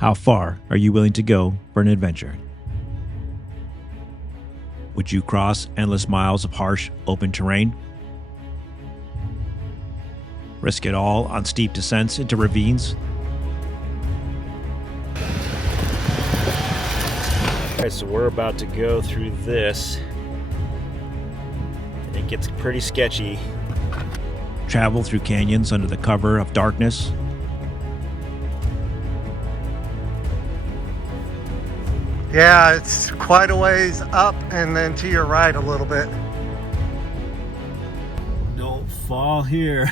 How far are you willing to go for an adventure? Would you cross endless miles of harsh, open terrain? Risk it all on steep descents into ravines? Alright, so we're about to go through this. It gets pretty sketchy. Travel through canyons under the cover of darkness. Yeah, it's quite a ways up and then to your right a little bit. Don't fall here.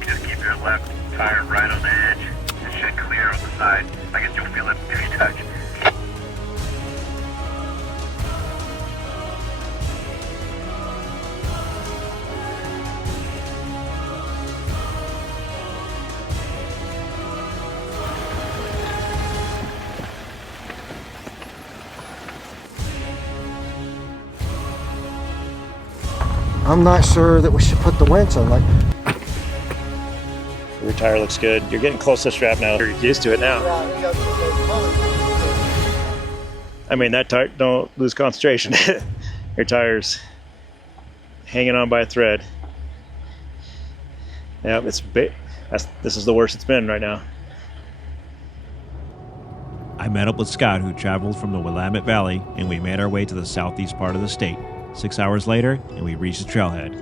Just keep your left tire right on the edge. It should clear on the side. I guess you'll feel it if you touch. I'm not sure that we should put the winch on. Like, Your tire looks good. You're getting close to the strap now. You're used to it now. I mean, that tire, don't lose concentration. Your tire's hanging on by a thread. Yeah, it's big. This is the worst it's been right now. I met up with Scott, who traveled from the Willamette Valley, and we made our way to the southeast part of the state. 6 hours later, and we reached the trailhead.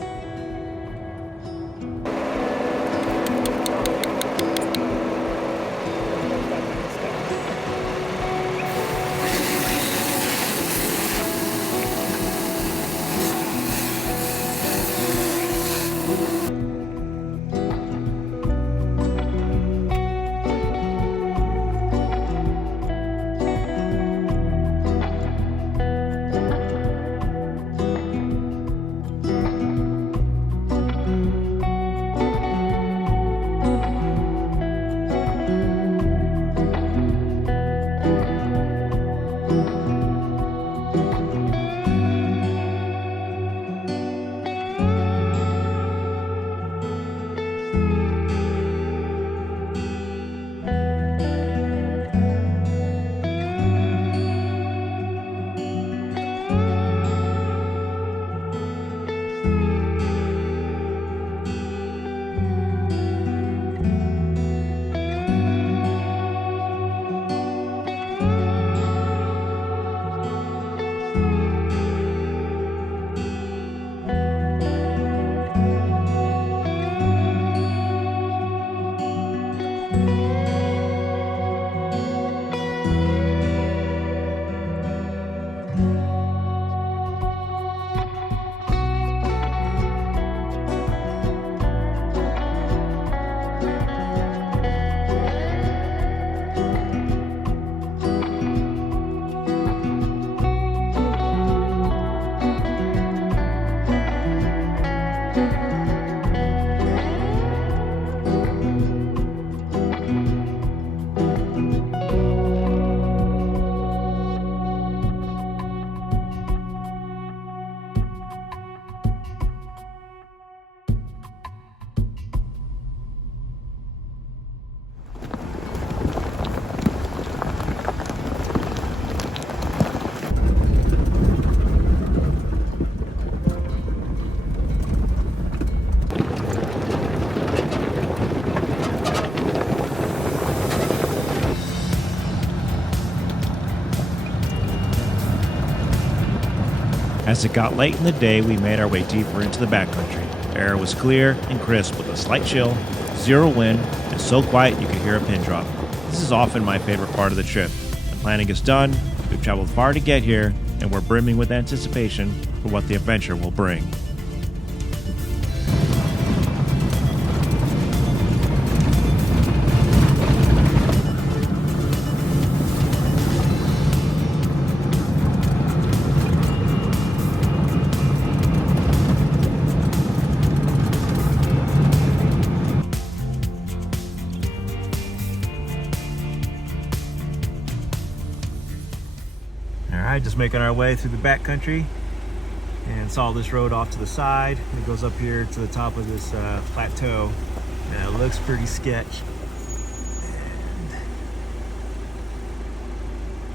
As it got late in the day, we made our way deeper into the backcountry. Air was clear and crisp with a slight chill, zero wind, and so quiet you could hear a pin drop. This is often my favorite part of the trip. The planning is done, we've traveled far to get here, and we're brimming with anticipation for what the adventure will bring. Alright, just making our way through the backcountry. and saw this road off to the side. It goes up here to the top of this plateau, and it looks pretty sketch. And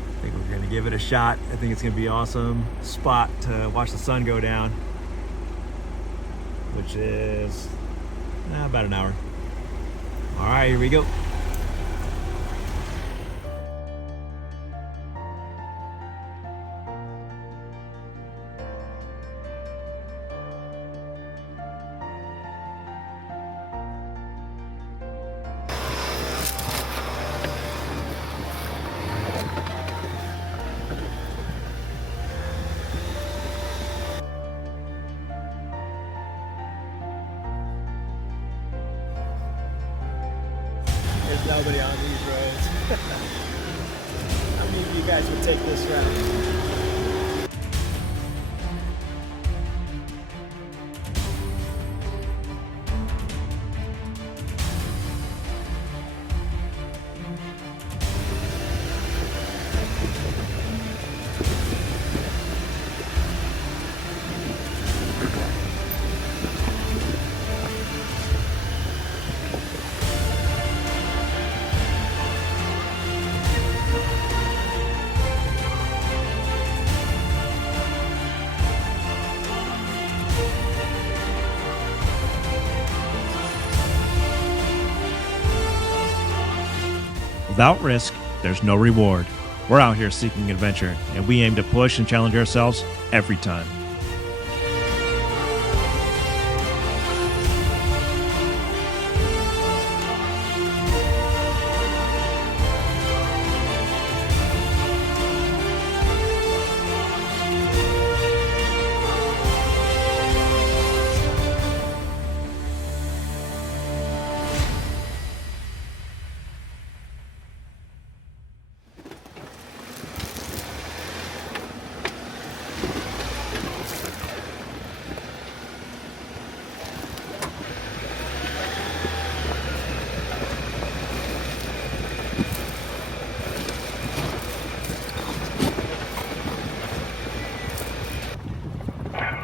I think we're gonna give it a shot. I think it's gonna be an awesome spot to watch the sun go down, which is about an hour. All right, here we go. There's nobody on these roads. How many of you guys would take this route? Without risk, there's no reward. We're out here seeking adventure, and we aim to push and challenge ourselves every time.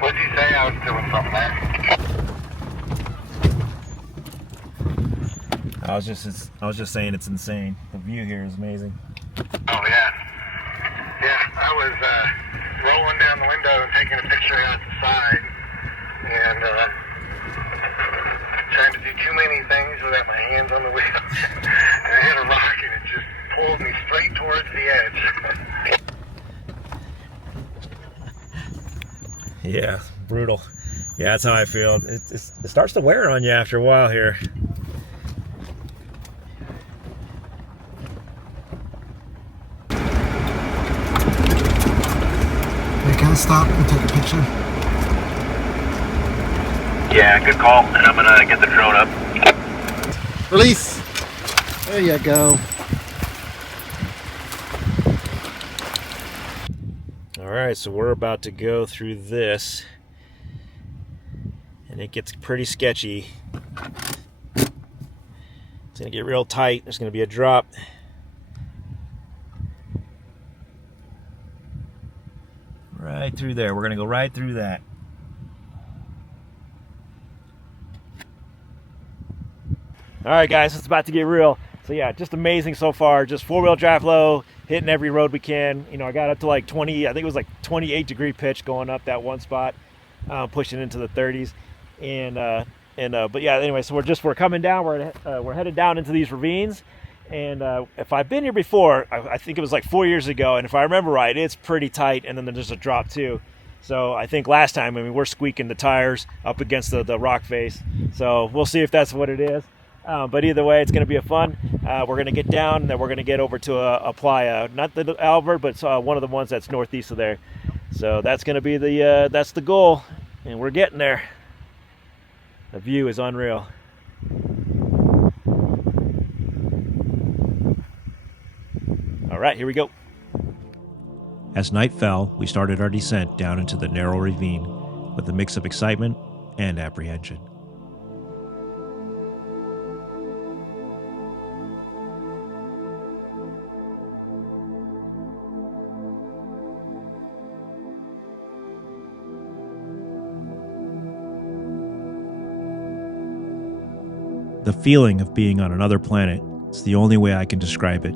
What'd you say? I was doing something there. I was just saying it's insane. The view here is amazing. Oh yeah. Yeah, I was rolling down the window and taking a picture out the side, and trying to do too many things without my hands on the wheel. And I hit a rock and it just pulled me straight towards the edge. Yeah, brutal. Yeah, that's how I feel. It starts to wear on you after a while here. You can stop and take a picture. Yeah, good call. And I'm gonna get the drone up. Release. There you go. All right, so we're about to go through this, and it gets pretty sketchy. It's gonna get real tight. There's gonna be a drop. Right through there. We're gonna go right through that. All right, guys, it's about to get real. So yeah, just amazing so far. Just four-wheel drive low, hitting every road we can. You know, I got up to like 20, I think it was like 28-degree pitch going up that one spot, pushing into the 30s. But yeah, anyway, so we're coming down. We're headed down into these ravines. And if I've been here before, I think it was like 4 years ago. And if I remember right, it's pretty tight. And then there's a drop too. So I think last time, I mean, we're squeaking the tires up against the rock face. So we'll see if that's what it is. But either way, it's going to be a fun. We're going to get down, and then we're going to get over to a playa, not the Albert, but one of the ones that's northeast of there. So that's going to be that's the goal, and we're getting there. The view is unreal. All right, here we go. As night fell, we started our descent down into the narrow ravine with a mix of excitement and apprehension. The feeling of being on another planet is the only way I can describe it.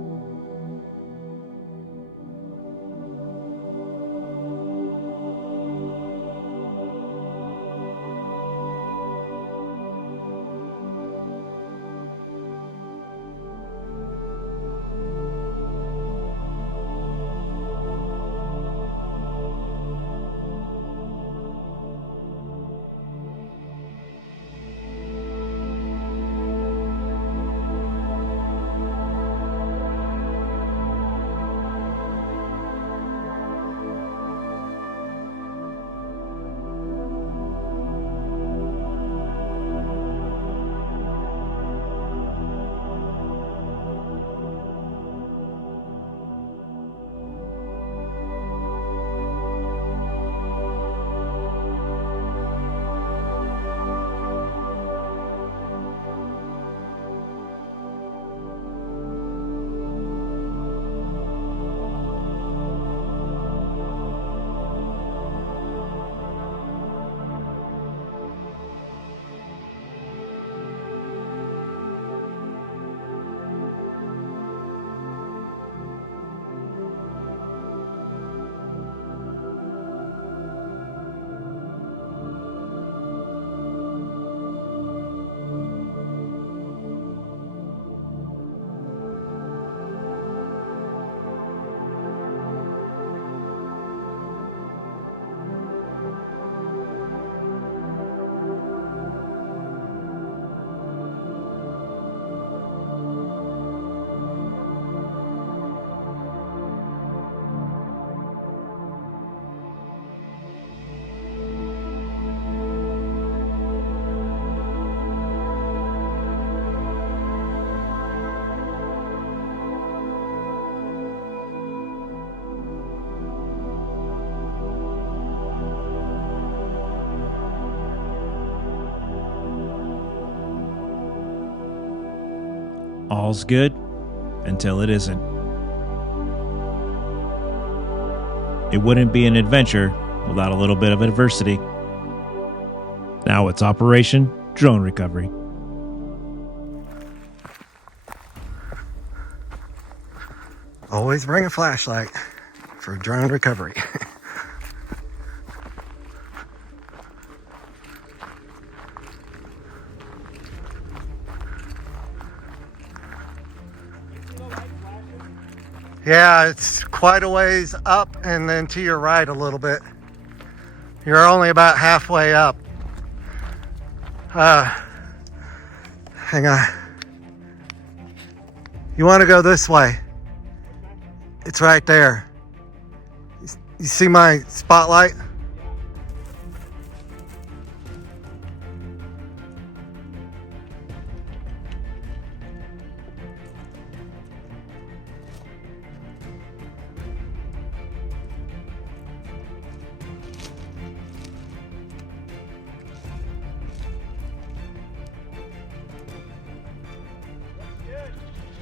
All's good until it isn't. It wouldn't be an adventure without a little bit of adversity. Now it's Operation Drone Recovery. Always bring a flashlight for drone recovery. Yeah, it's quite a ways up and then to your right a little bit. You're only about halfway up. Hang on. You want to go this way. It's right there. You see my spotlight?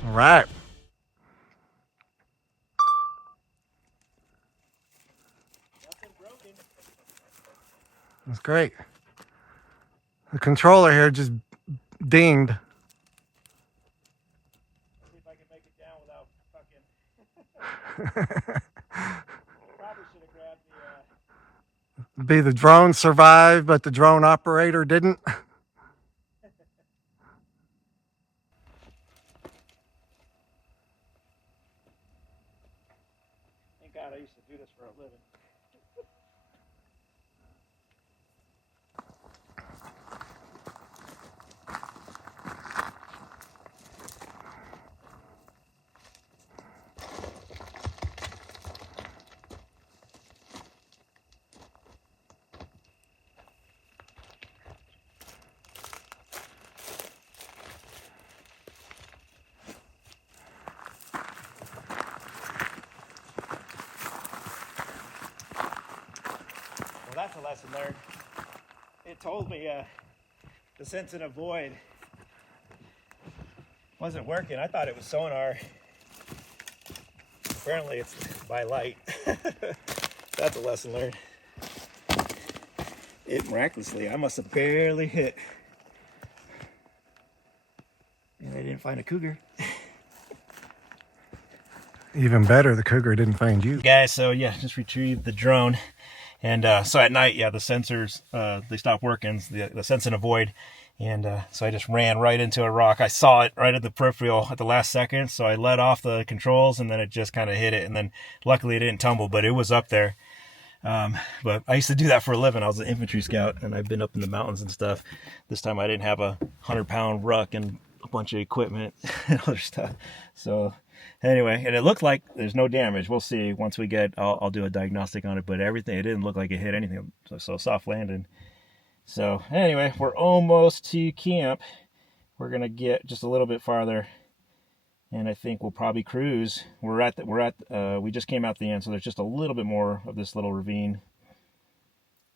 All right. That's great. The controller here just dinged. See if I can make it down without fucking. Probably should have grabbed The drone survived, but the drone operator didn't. Thank God I used to do this for a living. Well, that's a lesson learned. It told me the sense in a void wasn't working. I thought it was sonar. Apparently it's by light. That's a lesson learned. It miraculously, I must have barely hit. didn't find a cougar. Even better, the cougar didn't find you. Guys, so yeah, just retrieved the drone. And so at night, yeah, the sensors, they stopped working, the sense and avoid. And so I just ran right into a rock. I saw it right at the peripheral at the last second. So I let off the controls and then it just kind of hit it. And then luckily it didn't tumble, but it was up there. But I used to do that for a living. I was an infantry scout and I've been up in the mountains and stuff. This time I didn't have a 100-pound ruck and a bunch of equipment and other stuff. So anyway, and it looked like there's no damage. We'll see once we get, I'll do a diagnostic on it, but everything, it didn't look like it hit anything. So soft landing. So anyway, we're almost to camp. We're going to get just a little bit farther and I think we'll probably cruise. We just came out the end, so there's just a little bit more of this little ravine.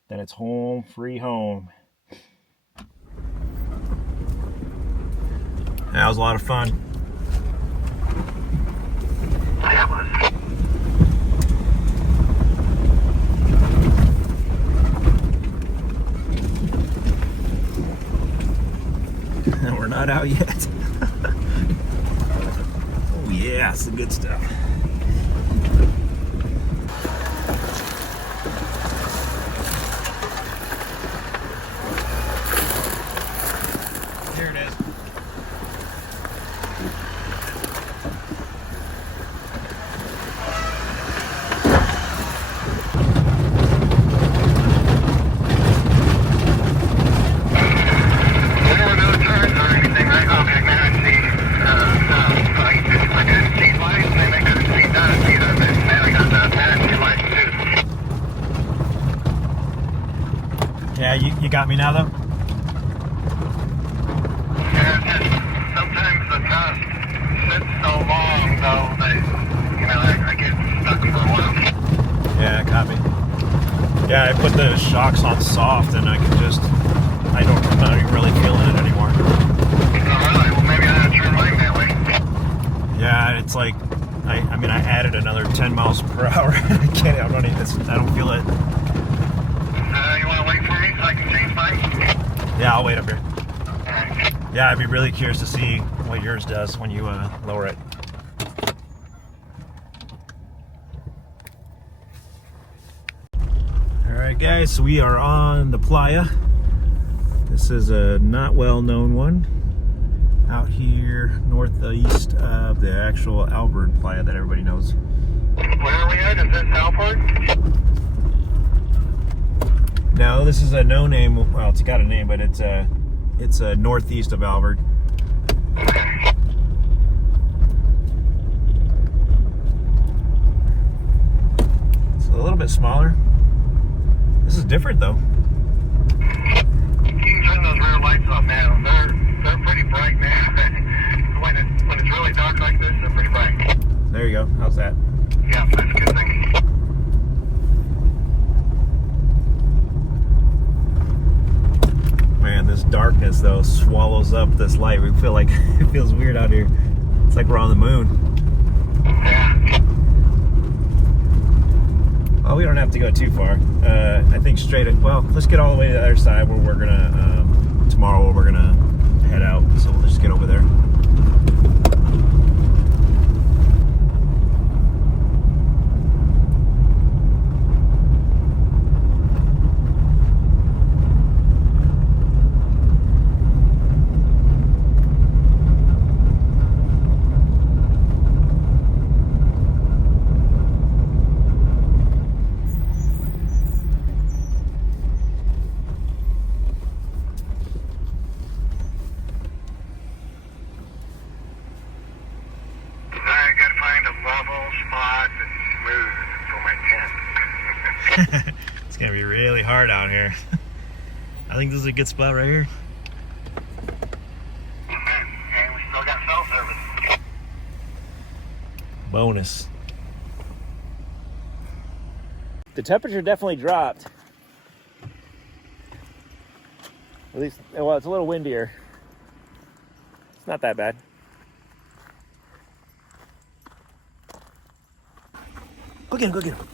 Then it's home, free home. That was a lot of fun. And we're not out yet. Oh yeah, it's the good stuff. Here it is. Yeah, you got me now though? Yeah, sometimes the dust sits so long though that, I get stuck for a while. Yeah, got me. Yeah, I put the shocks on soft and I'm not even really feeling it anymore. Oh really? Well maybe I ought to turn mine that way. Yeah, it's like, I added another 10 miles per hour. I don't feel it. You want to wait for me so I can change mine? Yeah, I'll wait up here. Yeah, I'd be really curious to see what yours does when you lower it. Alright guys, so we are on the playa. This is a not well known one out here northeast of the actual Albert playa that everybody knows. Where are we at? Is this Alport? No, this is a no-name. Well, it's got a name, but it's northeast of Albert. It's a little bit smaller. This is different, though. You can turn those rear lights off now. They're pretty bright now. when it's really dark like this, they're pretty bright. There you go. How's that? Yeah, that's a good thing. Man, this darkness though swallows up this light. We feel like it feels weird out here. It's like we're on the moon. Yeah. Well, we don't have to go too far. I think let's get all the way to the other side where we're gonna tomorrow we're gonna head out. So we'll just get over there. It's gonna be really hard out here. I think this is a good spot right here. And we still got cell service. Bonus. The temperature definitely dropped. At least, well, it's a little windier. It's not that bad. Go get him, go get him.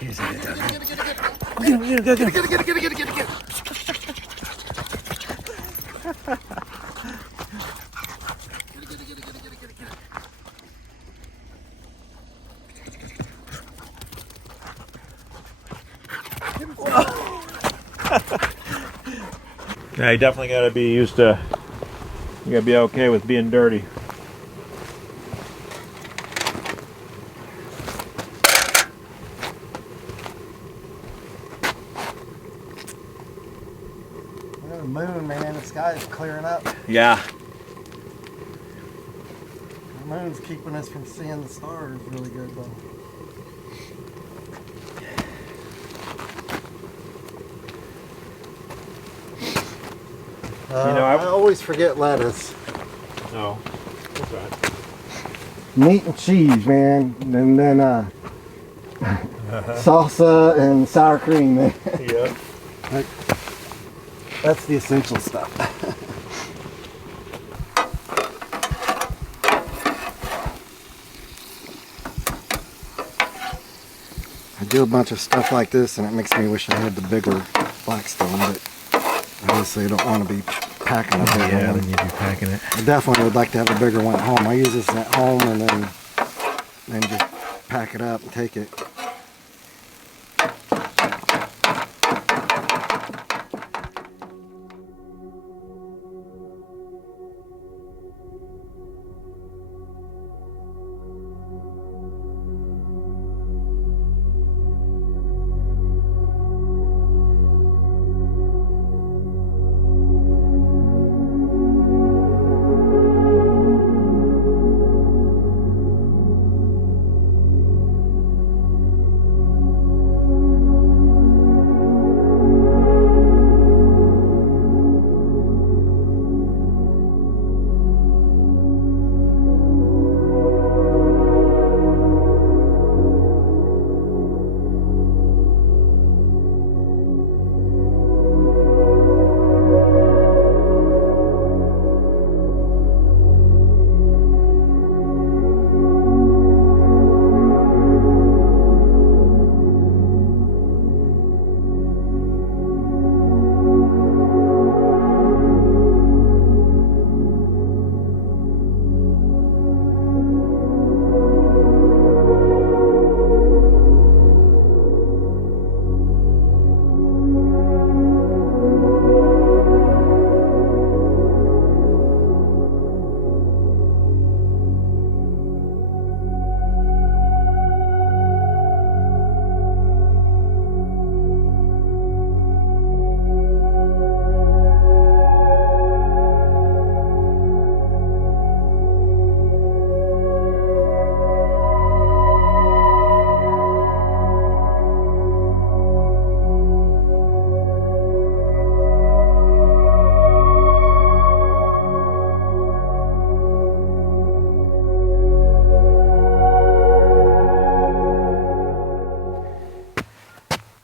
Here's what it does. Get him. Yeah, you definitely got to be used to, you got to be okay with being dirty. The moon, man, the sky is clearing up. Yeah. The moon's keeping us from seeing the stars really good, though. You know, I always forget lettuce. No. That's right. Meat and cheese, man, and then salsa and sour cream, man. Yep. That's the essential stuff. I do a bunch of stuff like this, and it makes me wish I had the bigger Blackstone, but obviously I don't want to be packing a big one. Yeah, then you'd be packing it. I definitely would like to have a bigger one at home. I use this at home and then just pack it up and take it.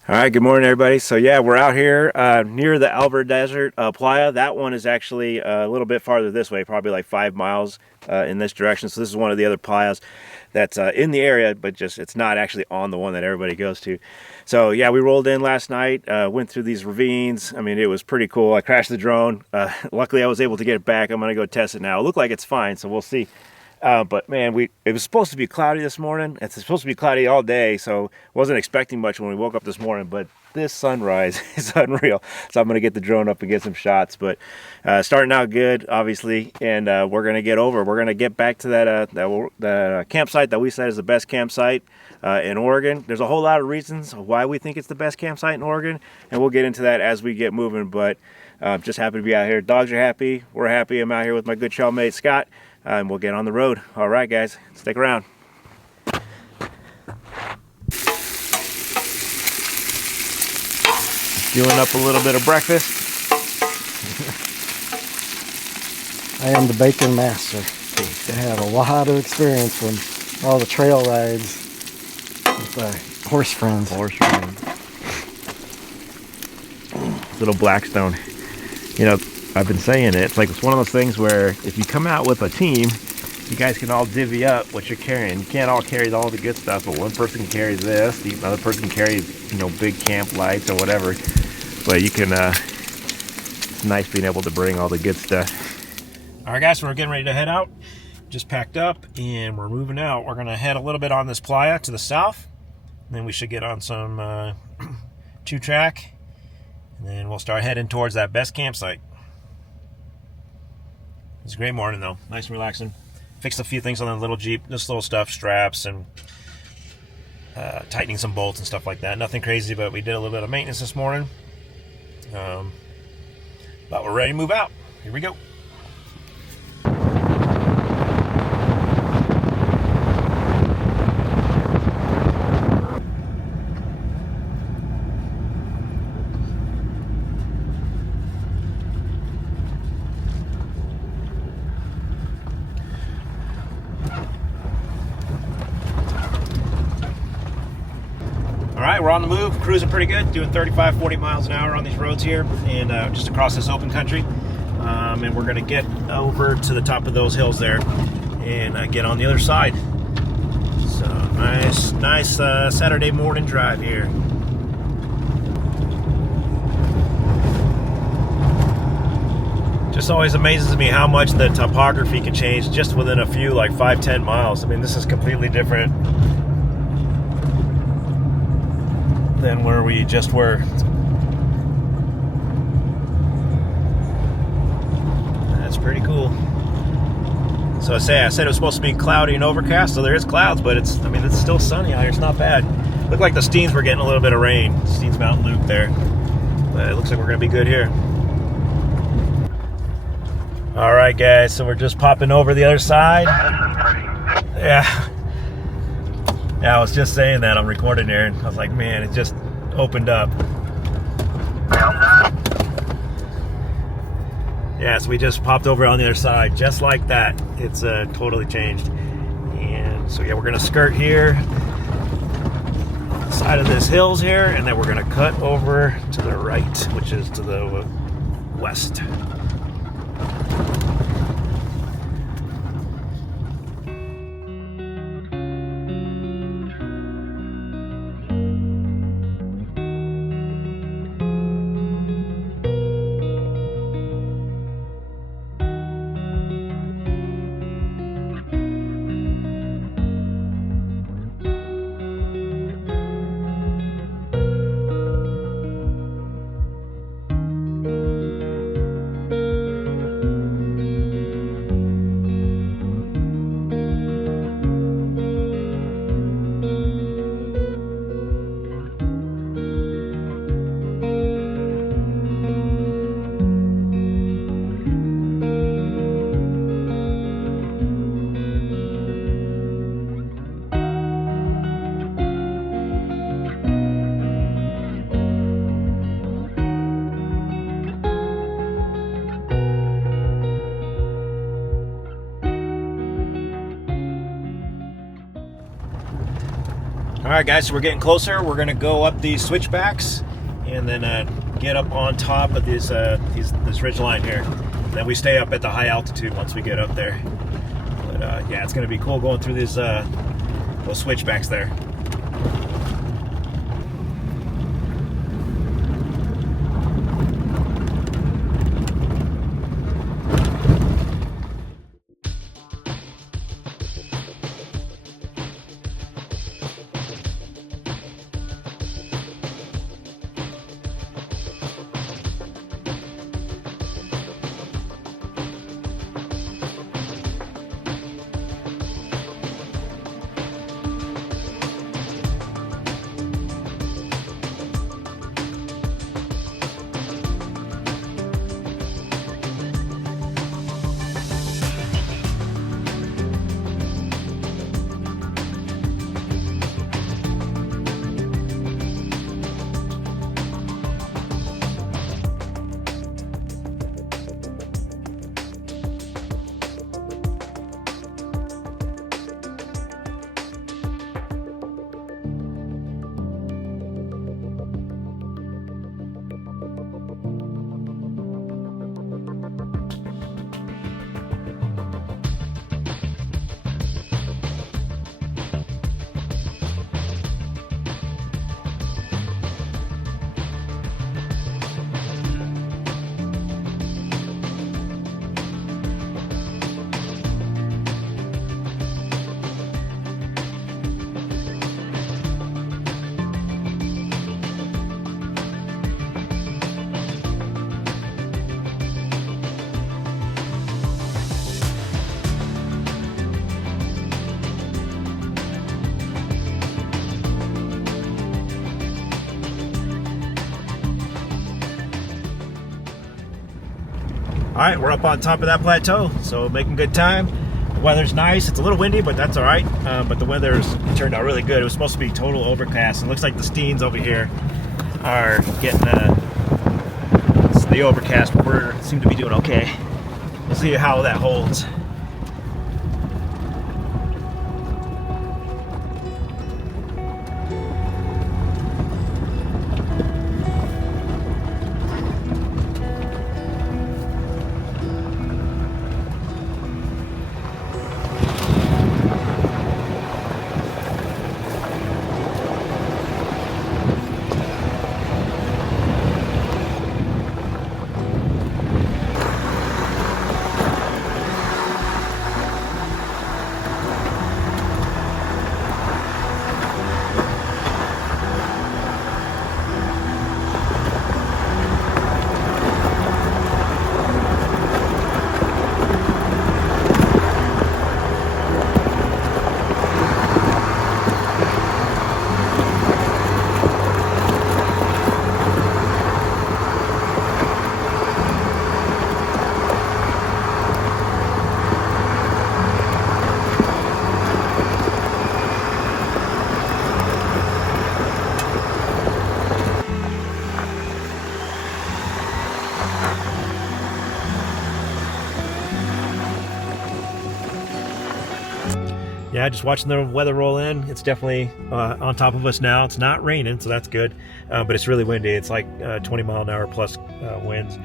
All right, good morning, everybody. So yeah, we're out here near the Alvar Desert playa. That one is actually a little bit farther this way, probably like 5 miles in this direction. So this is one of the other playas that's in the area, but just it's not actually on the one that everybody goes to. So yeah, we rolled in last night, went through these ravines. I mean, it was pretty cool. I crashed the drone. Luckily, I was able to get it back. I'm gonna go test it now. It looked like it's fine, so we'll see. But man, it was supposed to be cloudy this morning. It's supposed to be cloudy all day, so wasn't expecting much when we woke up this morning. But this sunrise is unreal. So I'm gonna get the drone up and get some shots. But starting out good, obviously, and we're gonna get over. We're gonna get back to that campsite that we said is the best campsite in Oregon. There's a whole lot of reasons why we think it's the best campsite in Oregon, and we'll get into that as we get moving. But just happy to be out here. Dogs are happy. We're happy. I'm out here with my good trail mate Scott. And we'll get on the road. All right, guys, stick around. Doing up a little bit of breakfast. I am the bacon master. I have a lot of experience from all the trail rides with my horse friends. Little Blackstone. You know, I've been saying it. It's like it's one of those things where if you come out with a team, you guys can all divvy up what you're carrying. You can't all carry all the good stuff, but one person can carry this, the other person can carry, you know, big camp lights or whatever. But you can, it's nice being able to bring all the good stuff. All right, guys, so we're getting ready to head out. Just packed up and we're moving out. We're gonna head a little bit on this playa to the south. And then we should get on some 2-track. And then we'll start heading towards that best campsite. It's a great morning though, nice and relaxing. Fixed a few things on the little Jeep, just little stuff, straps and tightening some bolts and stuff like that. Nothing crazy, but we did a little bit of maintenance this morning. But we're ready to move out. Here we go. Alright, we're on the move, cruising pretty good, doing 35, 40 miles an hour on these roads here, and just across this open country. And we're going to get over to the top of those hills there and get on the other side. So, nice Saturday morning drive here. Just always amazes me how much the topography can change just within a few, like 5-10 miles. I mean, this is completely different than where we just were. That's pretty cool. So I said it was supposed to be cloudy and overcast, so there is clouds, but it's still sunny out here. It's not bad. Looked like the Steens were getting a little bit of rain. Steens Mountain Loop there. But it looks like we're gonna be good here. All right, guys, so we're just popping over the other side. Yeah. Yeah, I was just saying that. I'm recording there, and I was like, man, it just opened up. Yeah, so we just popped over on the other side, just like that. It's totally changed. And so, yeah, we're going to skirt here, side of this hills here, and then we're going to cut over to the right, which is to the west. Alright guys, so we're getting closer. We're going to go up these switchbacks and then get up on top of this ridge line here. Then we stay up at the high altitude once we get up there. But yeah, it's going to be cool going through those switchbacks there. All right, we're up on top of that plateau, so making good time. The weather's nice. It's a little windy, but that's all right. But the weather's turned out really good. It was supposed to be total overcast. It looks like the Steens over here are getting the overcast, but we seem to be doing okay. We'll see how that holds. Yeah, just watching the weather roll in. It's definitely on top of us now. It's not raining, so that's good. But it's really windy. It's like 20 mile an hour plus winds,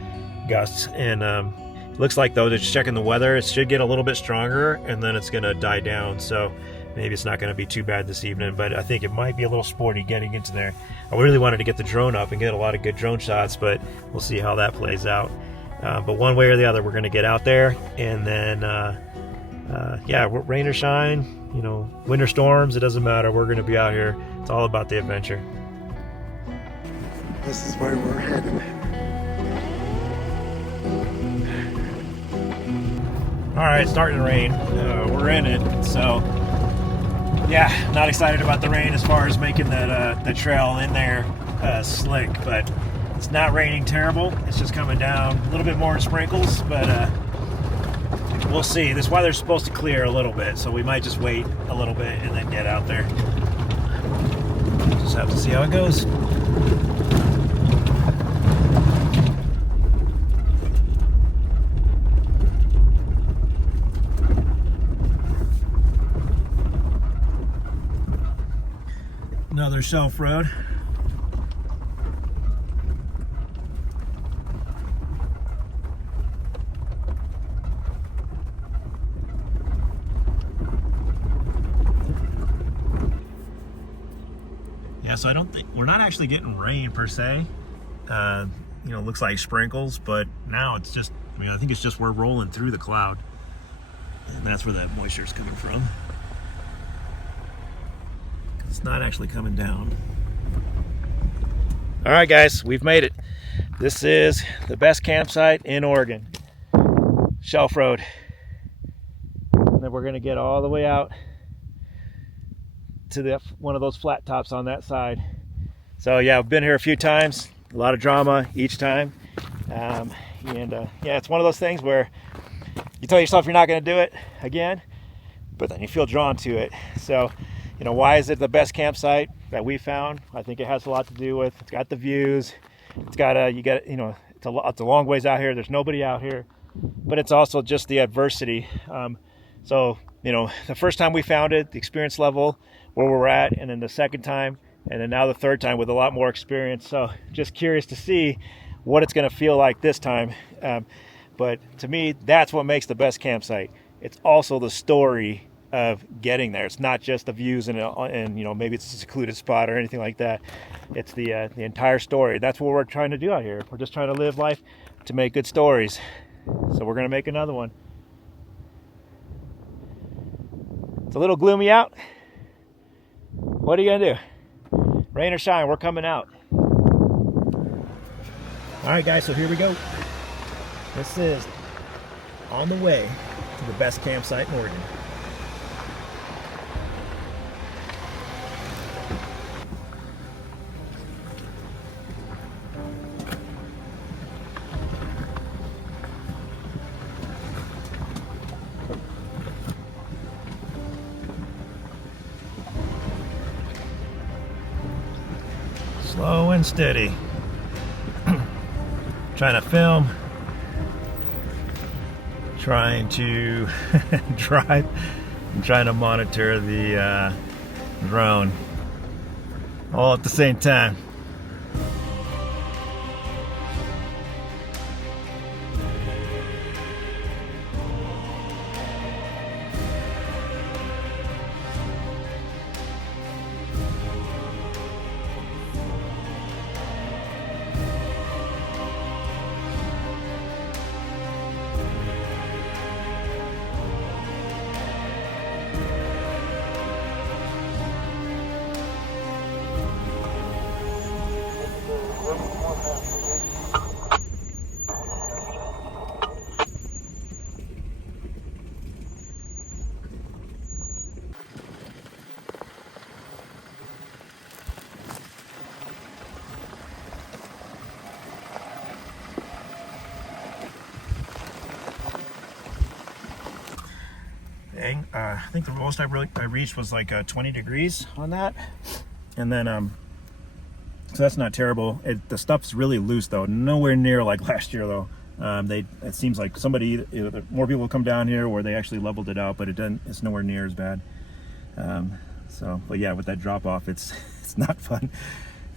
gusts. And it looks like, though, just checking the weather, it should get a little bit stronger, and then it's going to die down. So maybe it's not going to be too bad this evening, but I think it might be a little sporty getting into there. I really wanted to get the drone up and get a lot of good drone shots, but we'll see how that plays out. But one way or the other, we're going to get out there, and then yeah, rain or shine, you know, winter storms, it doesn't matter. We're going to be out here. It's all about the adventure. This is where we're headed. All right, starting to rain. We're in it, so yeah, not excited about the rain as far as making that the trail in there slick, but it's not raining terrible. It's just coming down a little bit more in sprinkles, but we'll see. This weather's supposed to clear a little bit, so we might just wait a little bit and then get out there. Just have to see how it goes. Another shelf road. Yeah, so I don't think we're not actually getting rain per se. You know, it looks like sprinkles, but now it's just, I mean, I think it's just we're rolling through the cloud, and that's where that moisture is coming from. It's not actually coming down. All right, guys, we've made it. This is the best campsite in Oregon, Shelf Road. And then we're gonna get all the way out to one of those flat tops on that side. So yeah, I've been here a few times, a lot of drama each time. Yeah, it's one of those things where you tell yourself you're not gonna do it again, but then you feel drawn to it. So, you know, why is it the best campsite that we found? I think it has a lot to do with, it's got the views, it's got you know, it's a long ways out here, there's nobody out here, but it's also just the adversity. So, you know, the first time we found it, the experience level, where we're at, and then the second time, and then now the third time with a lot more experience. So just curious to see what it's going to feel like this time. But to me, that's what makes the best campsite. It's also the story of getting there. It's not just the views and you know, maybe it's a secluded spot or anything like that. It's the entire story. That's what we're trying to do out here. We're just trying to live life to make good stories. So we're going to make another one. It's a little gloomy out. What are you gonna do? Rain or shine, we're coming out. All right, guys, so here we go. This is on the way to the best campsite in Oregon. Slow and steady. Trying to film, trying to drive, and trying to monitor the drone all at the same time. I think the most I reached was like 20 degrees on that, and then so that's not terrible. The stuff's really loose though, nowhere near like last year though. It seems like somebody, more people come down here where they actually leveled it out, but it's nowhere near as bad. But yeah, with that drop off, it's not fun.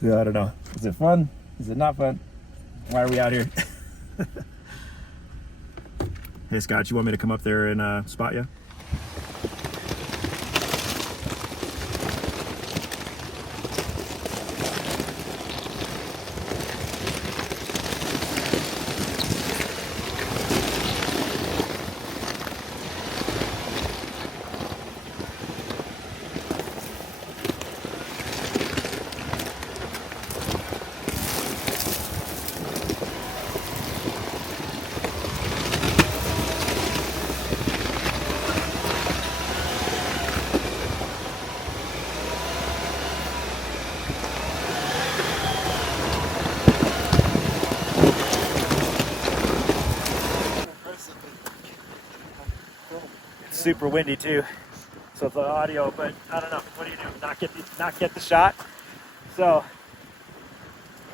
So, I don't know, is it fun? Is it not fun? Why are we out here? Hey Scott, you want me to come up there and spot you? Super windy too, so it's the audio, but I don't know, what do you do, not get the shot? So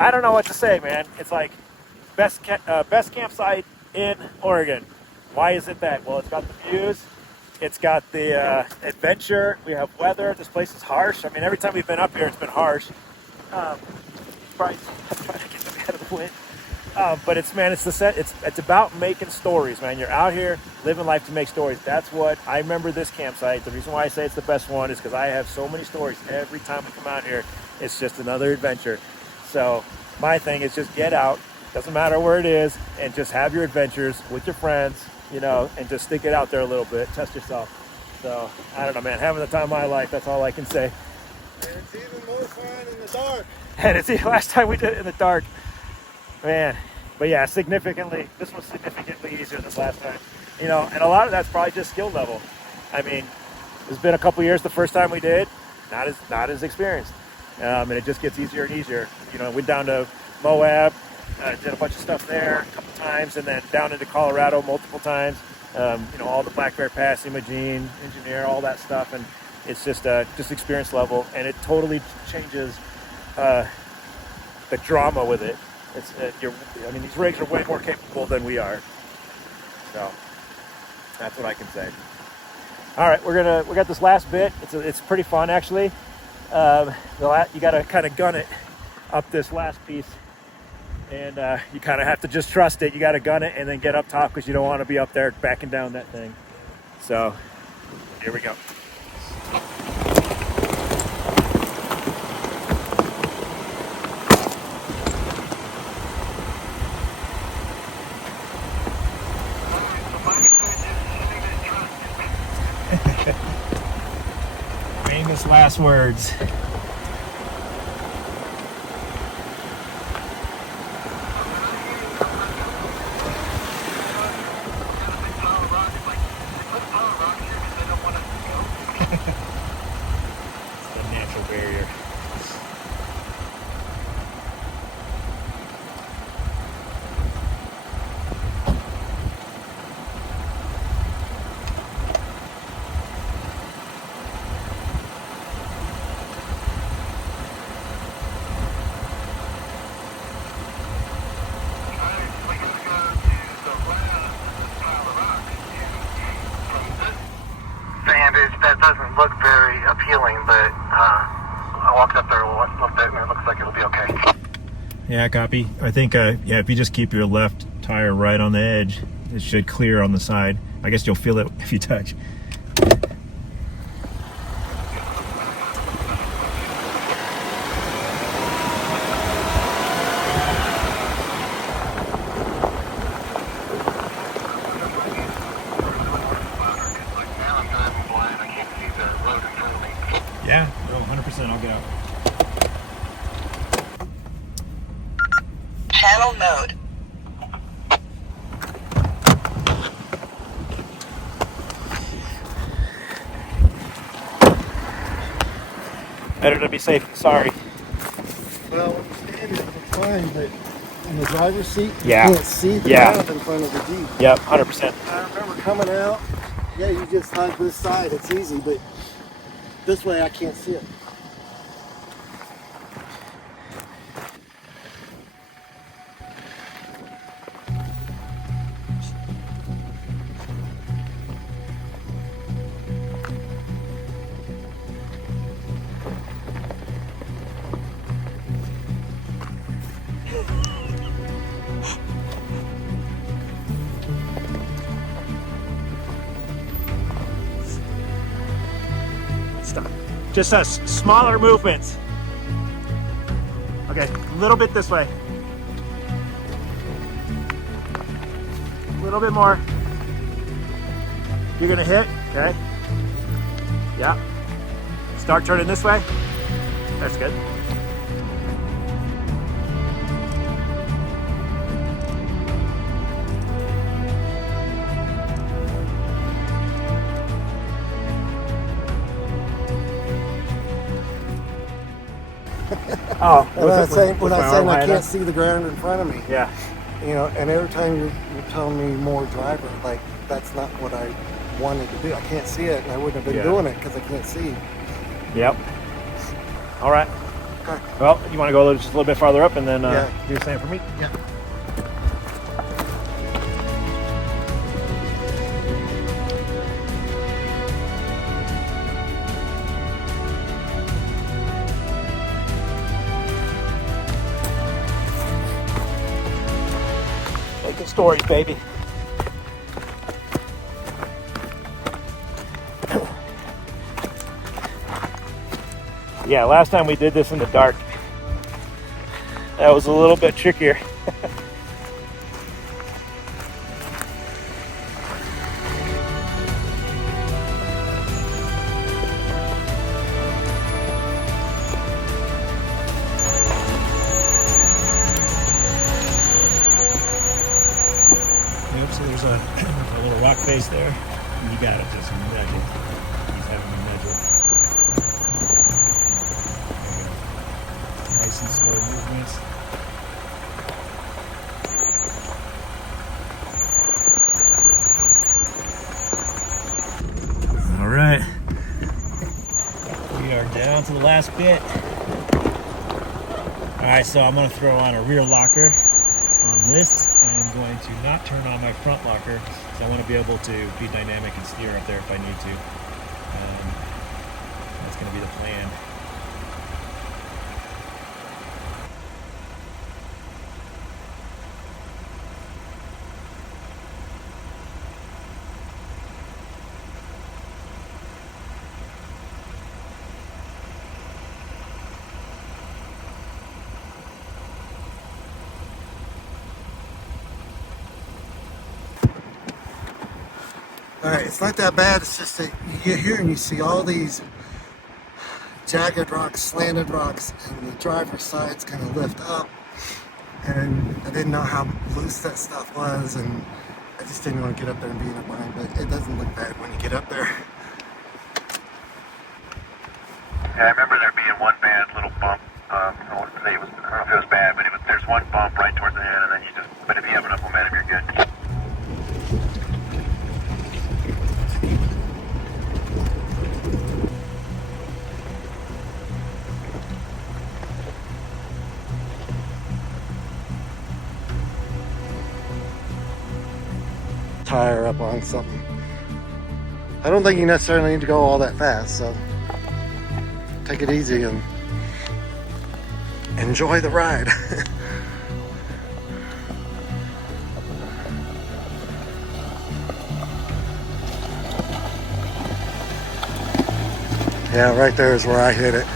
I don't know what to say, man. It's like best campsite in Oregon. Why is it that? Well, it's got the views, it's got the adventure, we have weather. This place is harsh. I mean, every time we've been up here it's been harsh. Probably trying to get them out of the wind. But it's about making stories, man. You're out here living life to make stories. That's what I remember this campsite. The reason why I say it's the best one is because I have so many stories every time we come out here. It's just another adventure. So my thing is just get out, doesn't matter where it is, and just have your adventures with your friends, and just stick it out there a little bit, test yourself. So I don't know, man, having the time of my life, that's all I can say. And it's even more fun in the dark. And it's the last time we did it in the dark, man. But yeah, this was significantly easier this last time. And a lot of that's probably just skill level. I mean, it's been a couple years the first time we did, not as experienced. And it just gets easier and easier. Went down to Moab, did a bunch of stuff there a couple times, and then down into Colorado multiple times. All the Black Bear Pass, Imogene, Engineer, all that stuff. And it's just experience level, and it totally changes the drama with it. These rigs are way more capable than we are. So that's what I can say. All right, we got this last bit. It's pretty fun actually. You got to kind of gun it up this last piece, and you kind of have to just trust it. You got to gun it and then get up top because you don't want to be up there backing down that thing. So here we go. Famous last words. Yeah, copy. I think, yeah, if you just keep your left tire right on the edge, it should clear on the side. I guess you'll feel it if you touch. Yeah, no, 100%, I'll get out. Channel mode. Better to be safe than sorry. Well, when you stand it, it's fine, but in the driver's seat, Yeah. you can't see the Yeah. ground in front of the Jeep. Yep, 100%. I remember coming out, yeah, you just hug this side, it's easy, but this way I can't see it. Stop. Just smaller movements. Okay, a little bit this way. A little bit more. You're gonna hit, okay? Yeah. Start turning this way. That's good. Oh, When I say I can't enough? see the ground in front of me, Yeah. you know, and every time you're telling me more driver, like that's not what I wanted to do. I can't see it, and I wouldn't have been Yeah. doing it because I can't see. Yep. All right. Okay. Well, you want to go just a little bit farther up and then Yeah. do the same for me? Yeah. Making stories, baby. Yeah, last time we did this in the dark. That was a little bit trickier. Yep, so there's a little rock face there. You got it, just nudge it. He's having to nudge it. Nice and slow movements. All right. We are down to the last bit. All right, so I'm gonna throw on a rear locker on this. I'm going to not turn on my front locker because I want to be able to be dynamic and steer up there if I need to. That's going to be the plan. All right, it's not that bad. It's just that you get here and you see all these jagged rocks, slanted rocks, and the driver's sides kind of lift up. And I didn't know how loose that stuff was, and I just didn't want to get up there and be in a bind, but it doesn't look bad when you get up there. Yeah, I remember there being one bad little bump. I don't want to say I don't know if it was bad, but there's one bump right towards the end, and then but if you have enough momentum, you're good. Tire up on something. I don't think you necessarily need to go all that fast, so take it easy and enjoy the ride. Yeah, right there is where I hit it.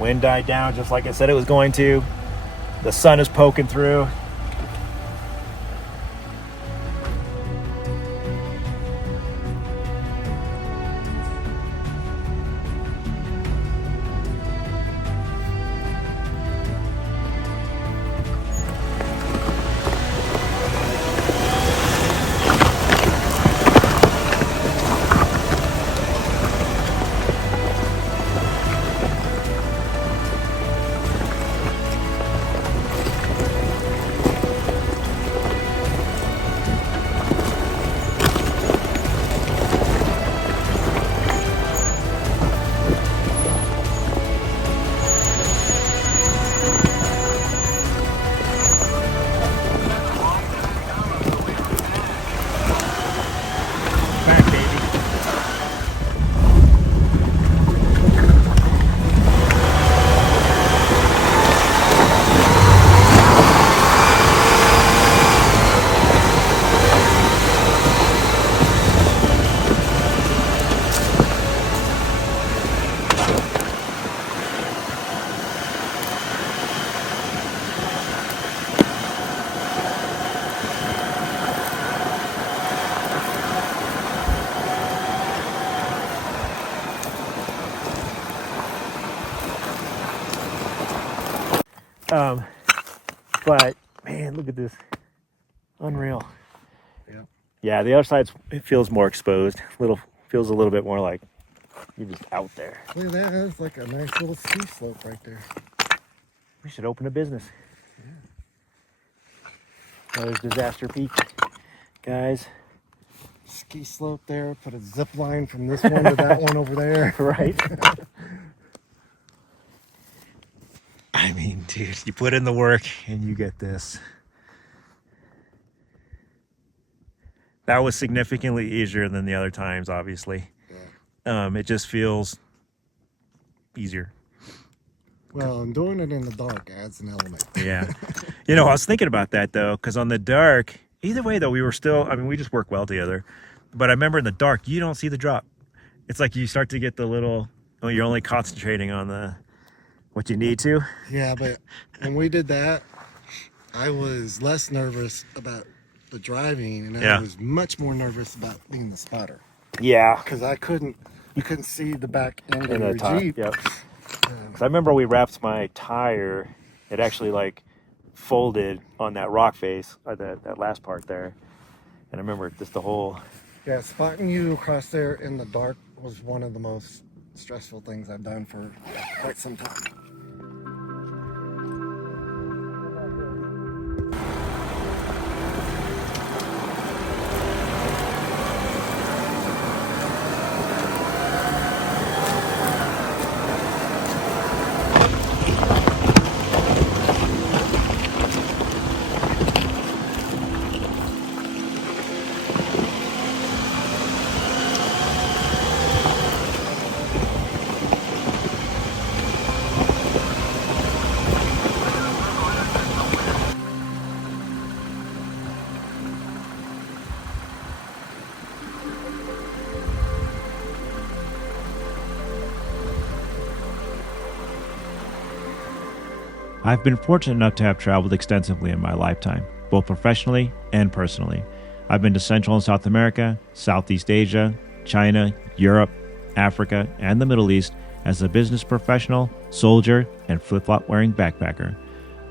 Wind died down just like I said it was going to. The sun is poking through. But man, look at this. Unreal. Yeah. Yeah, the other side it feels more exposed. Feels a little bit more like you're just out there. Look at that. That's like a nice little ski slope right there. We should open a business. Yeah. There's Disaster Peak, guys. Ski slope there. Put a zip line from this one to that one over there. Right. I mean, dude, you put in the work and you get this. That was significantly easier than the other times, obviously. Yeah. It just feels easier. Well, and doing it in the dark adds an element. Yeah. You know, I was thinking about that, though, because on the dark, either way, though, we just work well together. But I remember in the dark, you don't see the drop. It's like you start to get the little, you're only concentrating on what you need to. Yeah, but when we did that, I was less nervous about the driving, and I was much more nervous about being the spotter. Yeah. Because you couldn't see the back end of your Jeep. Yep. Because I remember we wrapped my tire, it actually like folded on that rock face, that last part there. And I remember just the whole... Yeah, spotting you across there in the dark was one of the most stressful things I've done for quite some time. I've been fortunate enough to have traveled extensively in my lifetime, both professionally and personally. I've been to Central and South America, Southeast Asia, China, Europe, Africa, and the Middle East as a business professional, soldier, and flip-flop wearing backpacker.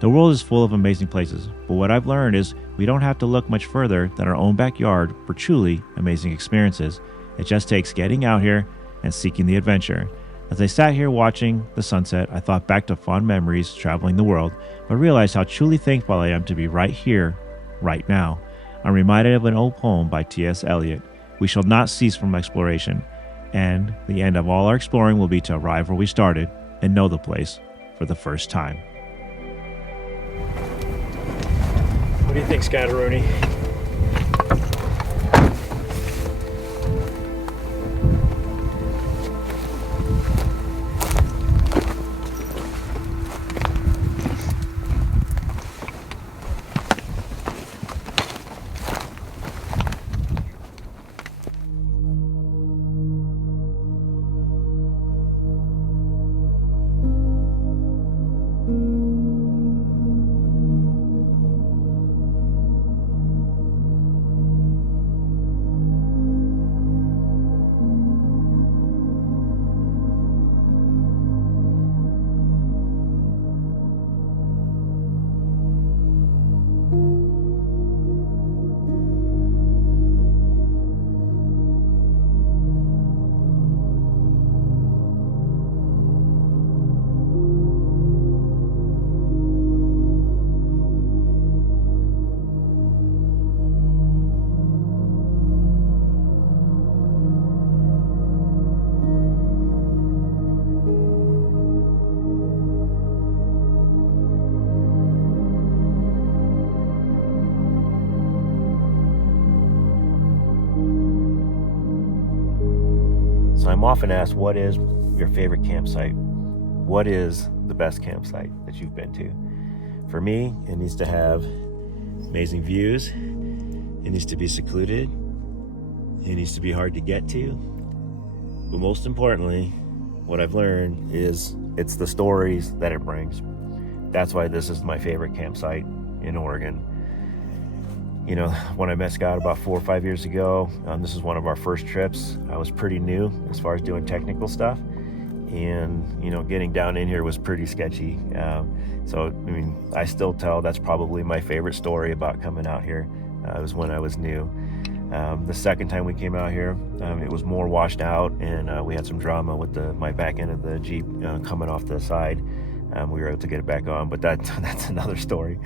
The world is full of amazing places, but what I've learned is we don't have to look much further than our own backyard for truly amazing experiences. It just takes getting out here and seeking the adventure. As I sat here watching the sunset, I thought back to fond memories traveling the world, but realized how truly thankful I am to be right here, right now. I'm reminded of an old poem by T.S. Eliot. We shall not cease from exploration, and the end of all our exploring will be to arrive where we started and know the place for the first time. What do you think, Scatteroonie? often asked, what is your favorite campsite? What is the best campsite that you've been to? For me, it needs to have amazing views. It needs to be secluded. It needs to be hard to get to. But most importantly, what I've learned is it's the stories that it brings. That's why this is my favorite campsite in Oregon. You know, when I met Scott about 4 or 5 years ago, this is one of our first trips. I was pretty new as far as doing technical stuff. And, you know, getting down in here was pretty sketchy. So, I mean, I still tell that's probably my favorite story about coming out here. It was when I was new. The second time we came out here, it was more washed out, and we had some drama with my back end of the Jeep coming off the side. We were able to get it back on, but that's another story.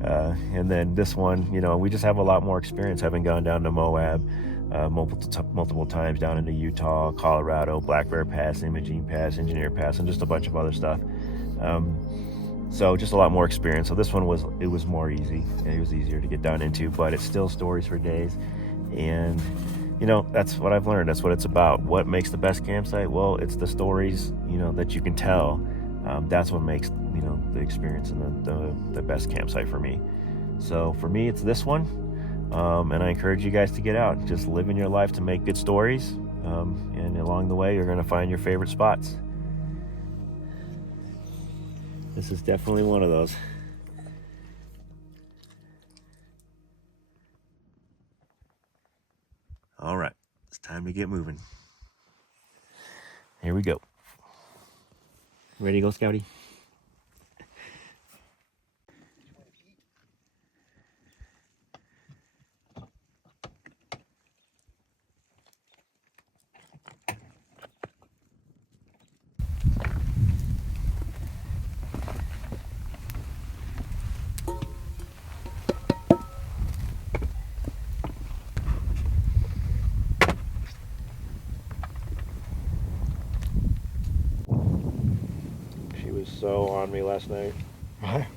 And then this one, you know, we just have a lot more experience having gone down to Moab multiple times, down into Utah, Colorado, Black Bear Pass, Imogene Pass, Engineer Pass, and just a bunch of other stuff. So just a lot more experience. So this one was more easy, and it was easier to get down into, but it's still stories for days. And you know, that's what I've learned. That's what it's about. What makes the best campsite? Well, it's the stories, you know, that you can tell. That's what makes, you know, the experience and the best campsite for me. So for me, it's this one. And I encourage you guys to get out, just live in your life to make good stories. And along the way, you're going to find your favorite spots. This is definitely one of those. All right, it's time to get moving. Here we go. Ready to go, Scouty? So on me last night,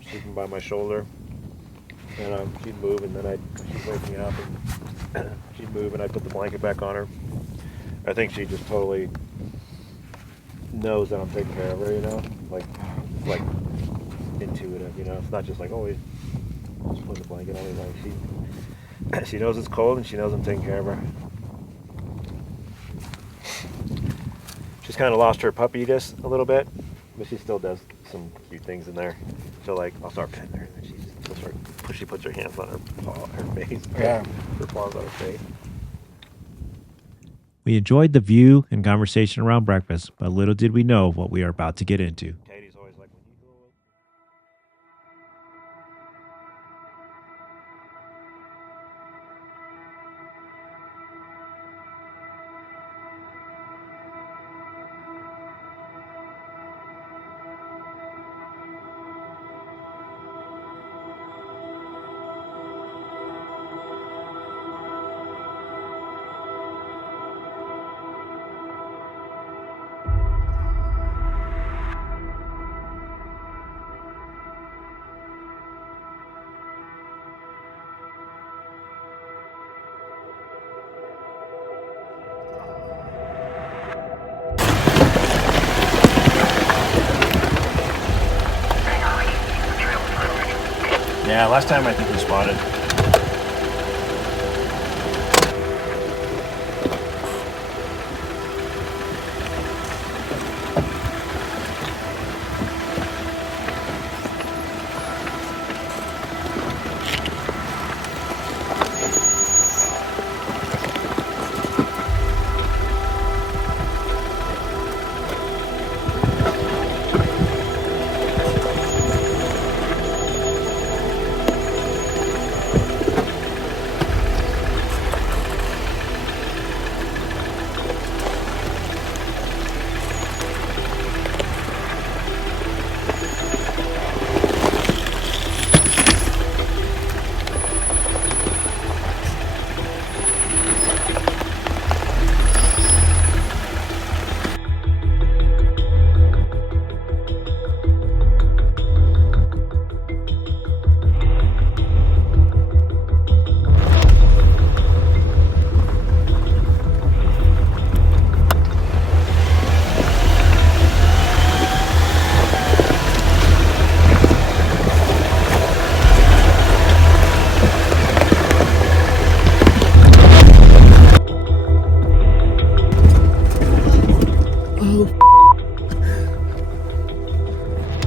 sleeping by my shoulder, and she'd move, and then she'd wake me up, and she'd move, and I'd put the blanket back on her. I think she just totally knows that I'm taking care of her, you know, like intuitive, you know. It's not just like, oh, just put the blanket on me. Like she knows it's cold, and she knows I'm taking care of her. She's kind of lost her puppiness a little bit, but she still does some cute things in there. So like, I'll start petting her, and then she puts her hands on her paw, her face, her paws on her face. We enjoyed the view and conversation around breakfast, but little did we know what we are about to get into. Katie's always like, when you go. Yeah, last time I think we spotted.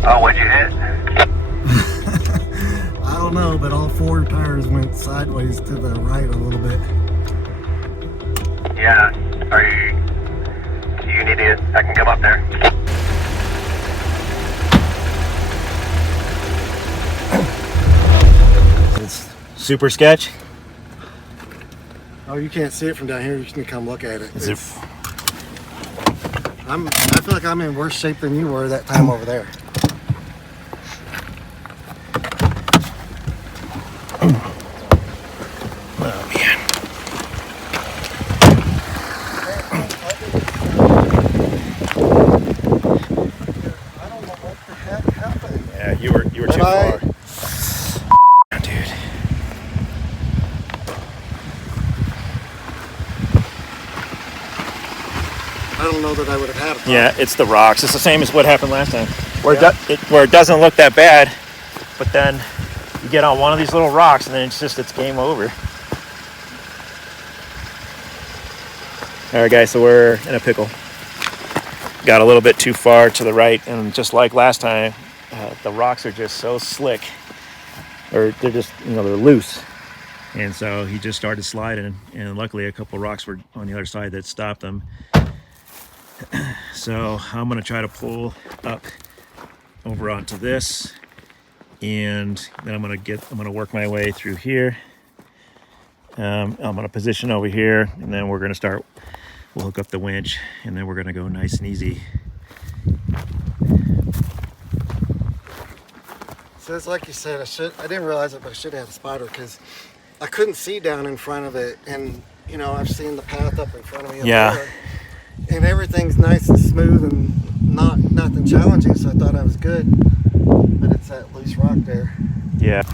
Oh, what'd you hit? I don't know, but all 4 tires went sideways to the right a little bit. Yeah. Do you need it? I can come up there. It's super sketch. Oh, you can't see it from down here. You can come look at it. Is it? I feel like I'm in worse shape than you were that time over there. Oh man. I don't know what the heck happened. Yeah, you were too far. Dude. I don't know that I would have had it. Yeah, it's the rocks. It's the same as what happened last time. Where, Yeah. where it doesn't look that bad, but then you get on one of these little rocks and then it's game over. All right, guys, so we're in a pickle. Got a little bit too far to the right, and just like last time, the rocks are just so slick, or they're just, they're loose. And so he just started sliding, and luckily a couple of rocks were on the other side that stopped them. So I'm gonna try to pull up over onto this, and then I'm gonna work my way through here. I'm gonna position over here, and then we'll hook up the winch, and then we're gonna go nice and easy. So it's like you said, I didn't realize it, but I should have had a spotter because I couldn't see down in front of it, and I've seen the path up in front of me up there, and everything's nice and smooth and nothing challenging, so I thought I was good, but it's that loose rock there. Yeah.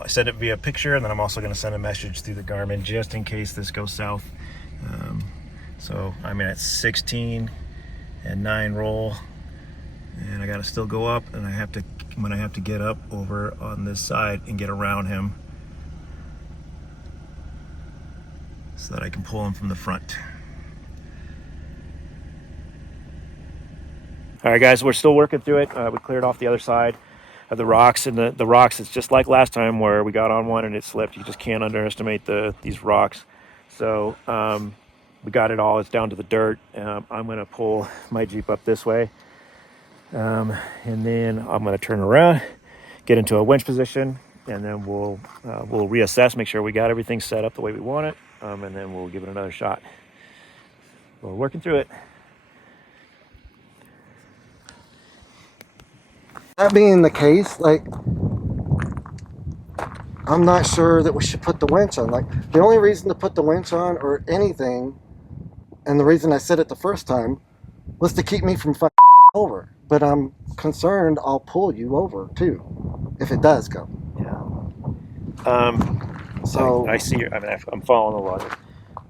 I send it via picture, and then I'm also going to send a message through the Garmin just in case this goes south. So I'm at 16 and 9 roll, and I got to still go up, and I'm going to have to get up over on this side and get around him so that I can pull him from the front. All right, guys, we're still working through it. We cleared off the other side of the rocks, and the rocks, it's just like last time where we got on one and it slipped. You just can't underestimate these rocks. So we got it all. It's down to the dirt. I'm going to pull my Jeep up this way, and then I'm going to turn around, get into a winch position, and then we'll reassess, make sure we got everything set up the way we want it, and then we'll give it another shot. We're working through it. That being the case, I'm not sure that we should put the winch on. The only reason to put the winch on or anything, and the reason I said it the first time, was to keep me from fucking over. But I'm concerned I'll pull you over too, if it does go. Yeah. So I see. I'm following the logic.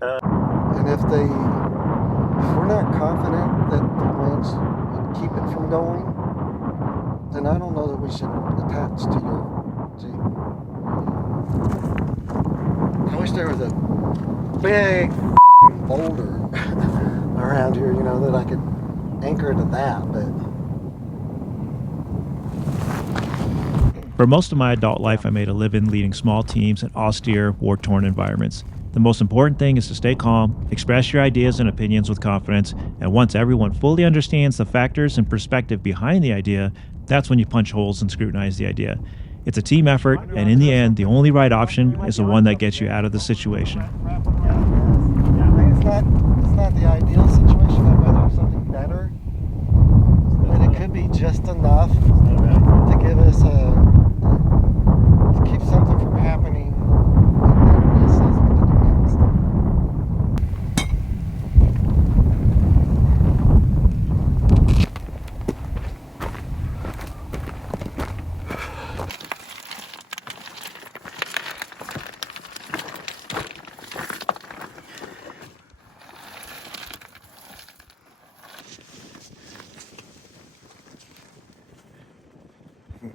And if we're not confident that the winch would keep it from going, then I don't know that we should attach to your Jeep. I wish there was a big boulder around here, that I could anchor to that, but... For most of my adult life, I made a living leading small teams in austere, war-torn environments. The most important thing is to stay calm, express your ideas and opinions with confidence, and once everyone fully understands the factors and perspective behind the idea, that's when you punch holes and scrutinize the idea. It's a team effort, and in the end, the only right option is the one that gets you out of the situation. It's not the ideal situation. I'd rather have something better, but it could be just enough to give us to keep something from happening, and then reassess what to do next.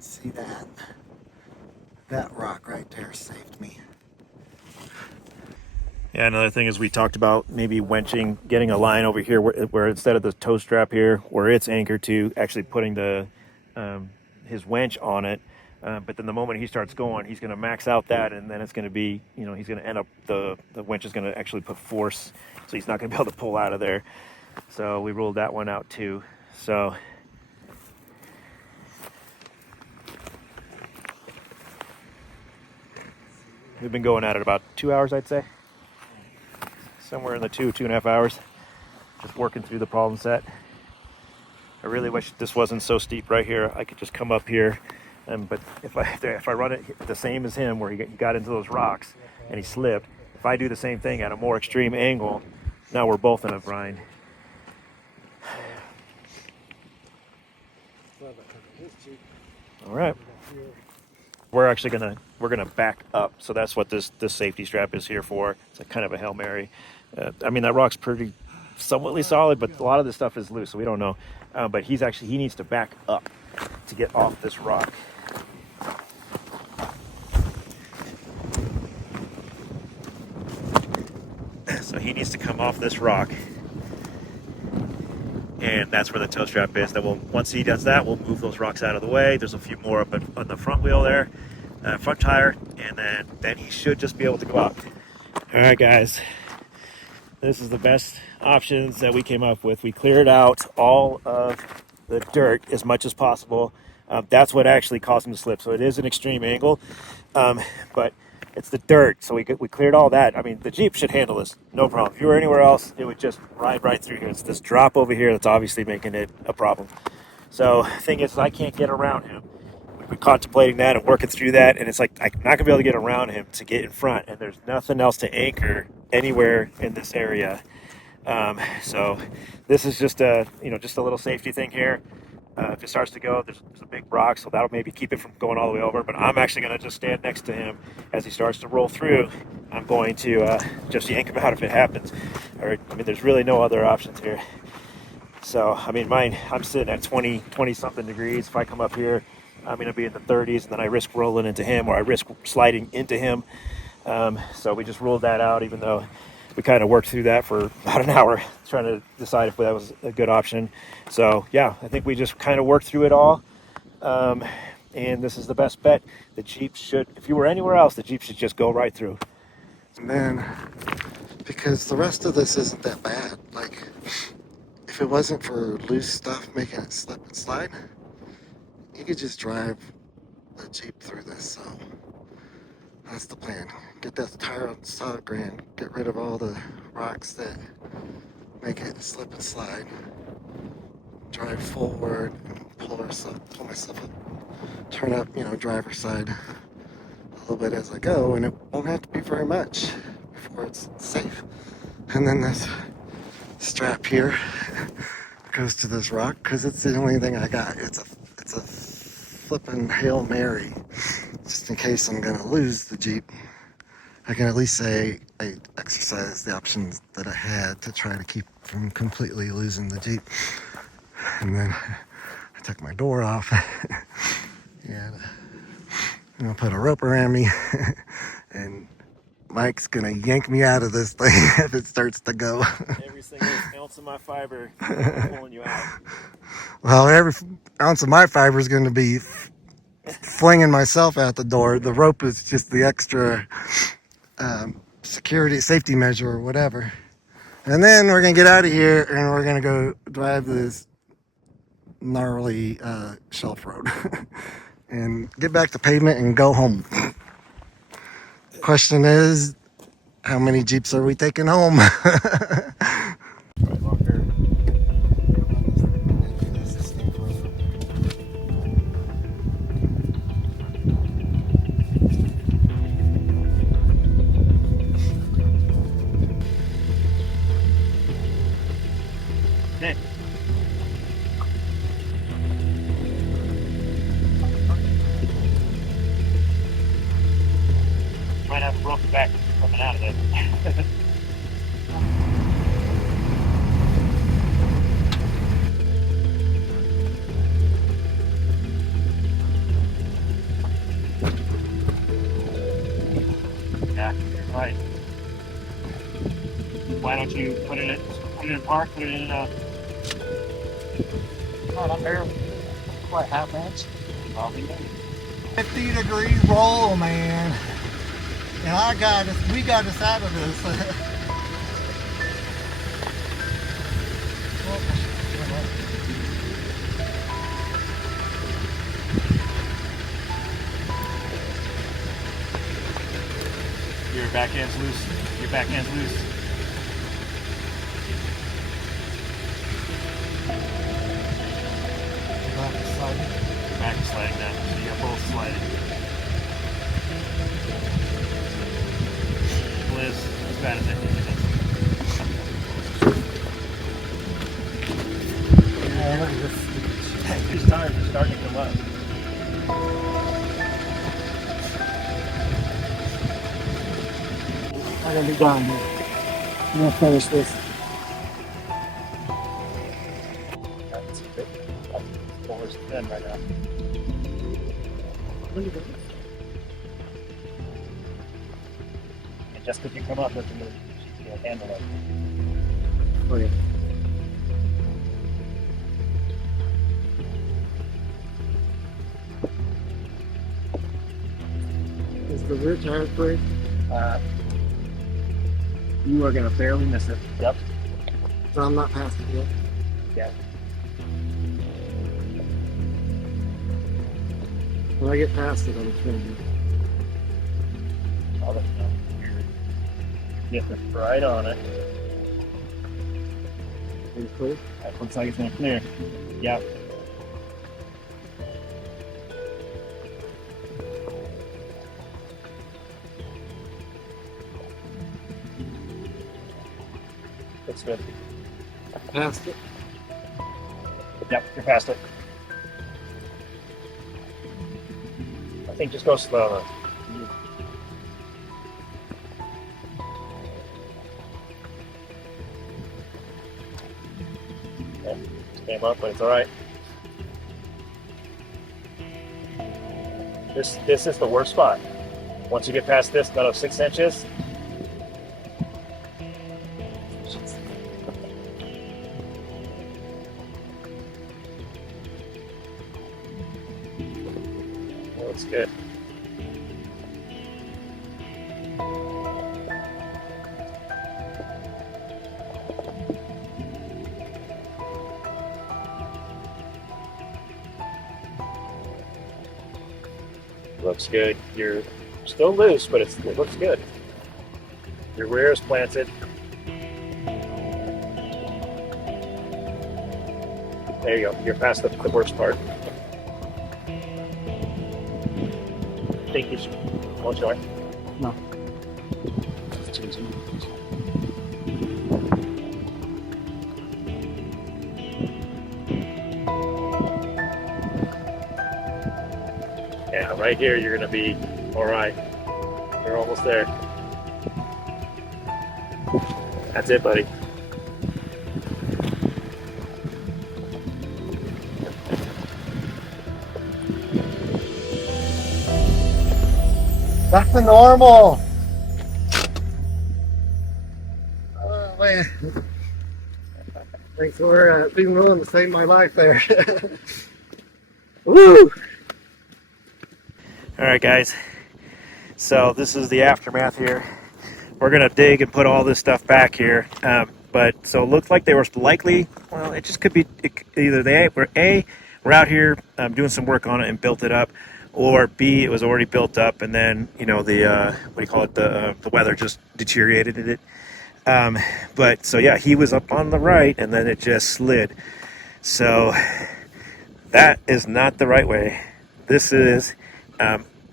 See that? That rock right there saved me. Yeah, another thing is we talked about maybe winching, getting a line over here where instead of the tow strap here, where it's anchored to, actually putting the his winch on it. But then the moment he starts going, he's going to max out that, and then it's going to be, he's going to end up, the winch is going to actually put force, so he's not going to be able to pull out of there. So we ruled that one out too. So we've been going at it about 2 hours, I'd say. Somewhere in the 2.5 hours, just working through the problem set. I really wish this wasn't so steep right here. I could just come up here, but if I run it the same as him, where he got into those rocks and he slipped, if I do the same thing at a more extreme angle, now we're both in a grind. All right, we're actually gonna back up. So that's what this safety strap is here for. It's a kind of a Hail Mary. I mean, that rock's pretty somewhatly solid, but a lot of this stuff is loose, so we don't know. But he needs to back up to get off this rock. So he needs to come off this rock, and that's where the tow strap is. Then once he does that, we'll move those rocks out of the way. There's a few more up on the front wheel there, front tire, and then he should just be able to go out. All right, guys. This is the best options that we came up with. We cleared out all of the dirt as much as possible. That's what actually caused him to slip. So it is an extreme angle, but it's the dirt. So we cleared all that. I mean, the Jeep should handle this, no problem. If you were anywhere else, it would just ride right through here. It's this drop over here that's obviously making it a problem. So the thing is, I can't get around him. We've been contemplating that and working through that, and it's like I'm not gonna be able to get around him to get in front, and there's nothing else to anchor anywhere in this area. So this is just a little safety thing here. If it starts to go, there's a big rock, so that'll maybe keep it from going all the way over. But I'm actually gonna just stand next to him as he starts to roll through. I'm going to just yank him out if it happens. There's really no other options here. So I'm sitting at 20 something degrees. If I come up here, I'm going to be in the 30s, and then I risk rolling into him, or I risk sliding into him. So we just ruled that out, even though we kind of worked through that for about an hour, trying to decide if that was a good option. So yeah, I think we just kind of worked through it all. And this is the best bet. The Jeep should, if you were anywhere else, the Jeep should just go right through. And then, because the rest of this isn't that bad, like, if it wasn't for loose stuff making it slip and slide, you could just drive the Jeep through this. So that's the plan. Get that tire on the solid ground, get rid of all the rocks that make it slip and slide, drive forward, and pull myself up, turn up, driver's side a little bit as I go, and it won't have to be very much before it's safe. And then this strap here goes to this rock, because it's the only thing I got. It's a flippin' Hail Mary, just in case I'm gonna lose the Jeep. I can at least say I exercised the options that I had to try to keep from completely losing the Jeep. And then I took my door off and I'm gonna put a rope around me and Mike's gonna yank me out of this thing if it starts to go. Every single ounce of my fiber pulling you out. Well, every ounce of my fiber is going to be flinging myself out the door. The rope is just the extra security, safety measure or whatever. And then we're going to get out of here and we're going to go drive this gnarly shelf road and get back to pavement and go home. Question is, how many Jeeps are we taking home? Okay. Might have a broken back coming out of it. Yeah, right. Why don't you put it in park, put it in I'm barely quite half inch. probably. 50-degree roll, man. And we got us out of this. Your backhand's loose. Your backhand's loose. Your back is sliding down. So you got both sliding. Liz, as bad as I think it is. Yeah, look at this. These tires are starting to come up. I'm gonna be done here. I'm gonna finish this. That's a bit. That's almost 10 right now. Look at this. And just because you come up doesn't mean you'll handle it. Okay. Is the rear tire brake? You are going to barely miss it. Yep. So I'm not past it yet. Yeah. When I get past it, I'm trying I'll let you know. You're getting right on it. to clear. That looks like it's going to clear. Yep. Looks good. Past it. Yep, you're past it. I think just go slow. Okay. Came up, but it's all right. This is the worst spot. Once you get past this, another 6 inches. Looks good. Looks good. You're still loose, but it looks good. Your rear is planted. There you go. You're past the worst part. Think you should. Won't you? No. Yeah, right here you're gonna be all right. You're almost there. That's it, buddy. Back to normal. Oh man. Thanks for being willing to save my life there. Woo! All right, guys. So this is the aftermath here. We're gonna dig and put all this stuff back here. But so it looks like they were likely. Well, it just could be either they were we're out here doing some work on it and built it up, or B, it was already built up and then the what do you call it? The weather just deteriorated it. But so yeah, he was up on the right and then it just slid. So that is not the right way. This is.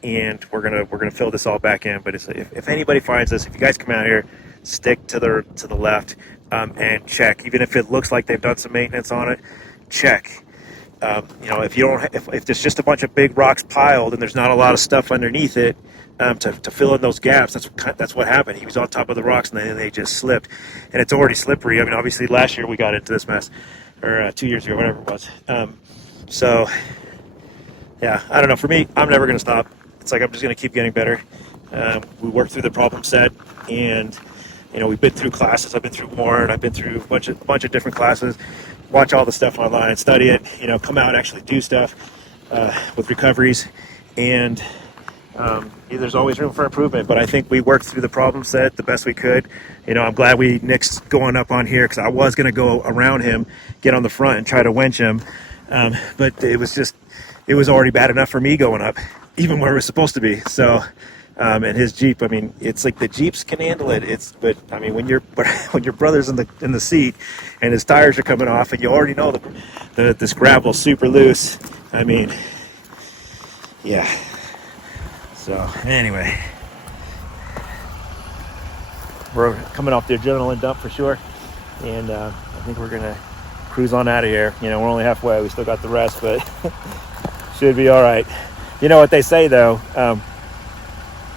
And we're gonna fill this all back in. But if anybody finds this, if you guys come out here, stick to the left and check. Even if it looks like they've done some maintenance on it, check. If you don't, if there's just a bunch of big rocks piled and there's not a lot of stuff underneath it to fill in those gaps, that's what happened. He was on top of the rocks and then they just slipped, and it's already slippery. I mean, obviously last year we got into this mess, or 2 years ago, whatever it was. So yeah, I don't know. For me, I'm never gonna stop. It's like I'm just going to keep getting better. We worked through the problem set, and we've been through classes. I've been through Warren. I've been through a bunch of different classes. Watch all the stuff online, study it. Come out and actually do stuff with recoveries, and there's always room for improvement. But I think we worked through the problem set the best we could. I'm glad we nixed going up on here, because I was going to go around him, get on the front, and try to winch him. But it was already bad enough for me going up, even where we're supposed to be. So. And his Jeep, it's like the Jeeps can handle it. But when your brother's in the seat and his tires are coming off, and you already know this gravel's super loose. Yeah. So anyway, we're coming off the adrenaline dump for sure, and I think we're gonna cruise on out of here. We're only halfway. We still got the rest, but should be all right. You know what they say though.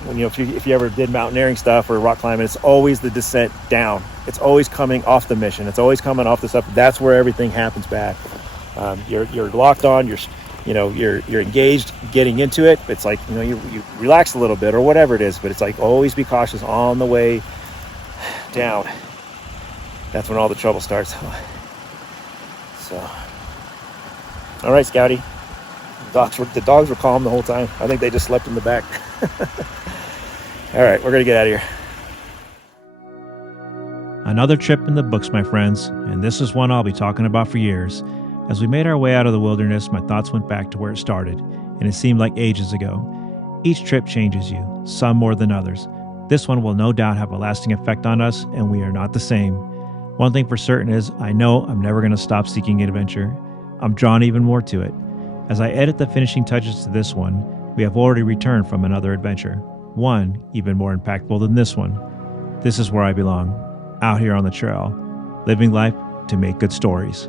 If you ever did mountaineering stuff or rock climbing, it's always the descent down. It's always coming off the mission. It's always coming off the stuff. That's where everything happens bad. You're locked on. You're engaged, getting into it. It's like you relax a little bit or whatever it is. But it's like always be cautious on the way down. That's when all the trouble starts. So, all right, Scouty. The dogs were calm the whole time. I think they just slept in the back. All right, we're going to get out of here. Another trip in the books, my friends, and this is one I'll be talking about for years. As we made our way out of the wilderness, my thoughts went back to where it started, and it seemed like ages ago. Each trip changes you, some more than others. This one will no doubt have a lasting effect on us, and we are not the same. One thing for certain is, I know I'm never going to stop seeking adventure. I'm drawn even more to it. As I edit the finishing touches to this one, we have already returned from another adventure. One even more impactful than this one. This is where I belong, out here on the trail, living life to make good stories.